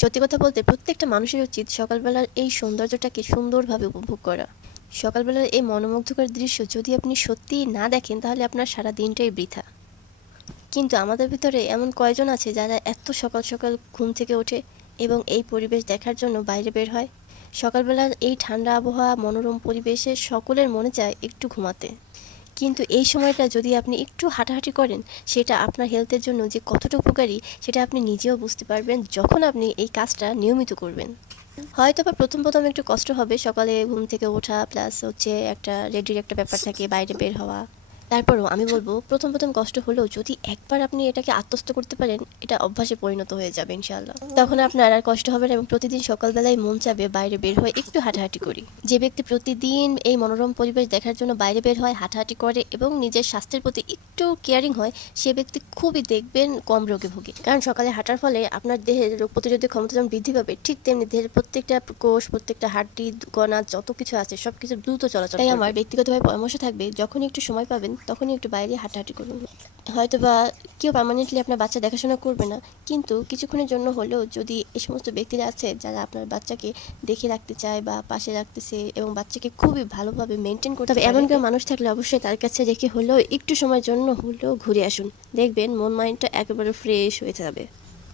সত্যি কথা বলতে প্রত্যেকটা মানুষের উচিত সকালবেলার এই সৌন্দর্যটাকে সুন্দরভাবে উপভোগ করা। সকালবেলার এই মনোমুগ্ধকর দৃশ্য যদি আপনি সত্যিই না দেখেন তাহলে আপনার সারা দিনটাই বৃথা। কিন্তু আমাদের ভিতরে এমন কয়জন আছে যারা এত সকাল সকাল ঘুম থেকে ওঠে এবং এই পরিবেশ দেখার জন্য বাইরে বের হয়। সকালবেলার এই ঠান্ডা আবহাওয়া, মনোরম পরিবেশে সকলের মনে চায় একটু ঘুমাতে। কিন্তু এই সময়টা যদি আপনি একটু হাঁটাহাঁটি করেন, সেটা আপনার হেলথের জন্য যে কতটা উপকারী সেটা আপনি নিজেও বুঝতে পারবেন যখন আপনি এই কাজটা নিয়মিত করবেন। হয়তোবা প্রথম একটু কষ্ট হবে, সকালে ঘুম থেকে ওঠা প্লাস হচ্ছে একটা রেডির একটা ব্যাপার থাকে, বাইরে বের হওয়া। তারপরও আমি বলব প্রথম কষ্ট হলেও যদি একবার আপনি এটাকে আত্মস্থ করতে পারেন, এটা অভ্যাসে পরিণত হয়ে যাবে ইনশাআল্লাহ। তখন আপনার আর কষ্ট হবে না এবং প্রতিদিন সকালবেলায় মন চাবে বাইরে বের হয়ে একটু হাঁটাহাঁটি করি। যে ব্যক্তি প্রতিদিন এই মনোরম পরিবেশ দেখার জন্য বাইরে বের হয়, হাঁটাহাঁটি করে এবং নিজের স্বাস্থ্যের প্রতি একটু কেয়ারিং হয়, সে ব্যক্তি খুবই দেখবেন কম রোগে ভোগে। কারণ সকালে হাঁটার ফলে আপনার দেহের রোগ প্রতিরোধী ক্ষমতা যেমন বৃদ্ধি পাবে, ঠিক তেমনি দেহের প্রত্যেকটা কোষ, প্রত্যেকটা হাড্ডি, কণা যত কিছু আছে সবকিছু দ্রুত চলাচল। তাই আমার ব্যক্তিগতভাবে পরামর্শ থাকবে, যখনই একটু সময় পাবেন তখনই একটু বাইরে হাঁটাহাঁটি করুন। হয়তোবা কেউ পার্মানেন্টলি আপনার বাচ্চা দেখাশোনা করবে না, কিন্তু কিছুক্ষণের জন্য হলেও যদি এই সমস্ত ব্যক্তিরা আছে যারা আপনার বাচ্চাকে দেখে রাখতে চায় বা পাশে রাখতেছে এবং বাচ্চাকে খুবই ভালোভাবে মেনটেন করতে, তবে এমন কেউ মানুষ থাকলে অবশ্যই তার কাছে রেখে হলেও একটু সময়ের জন্য হলেও ঘুরে আসুন। দেখবেন মন মাইন্ডটা একেবারে ফ্রেশ হয়ে যাবে।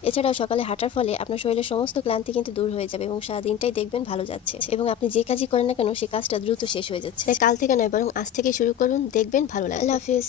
এছাড়াও সকালে হাঁটার ফলে আপনার শরীরের সমস্ত ক্লান্তি কিন্তু দূর হয়ে যাবে এবং সারাদিনটাই দেখবেন ভালো যাচ্ছে এবং আপনি যে কাজই করেন না কেন সেই কাজটা দ্রুত শেষ হয়ে যাচ্ছে। তাই কাল থেকে নয়, বরং আজ থেকে শুরু করুন, দেখবেন ভালো লাগে। আল্লাহ হাফিজ।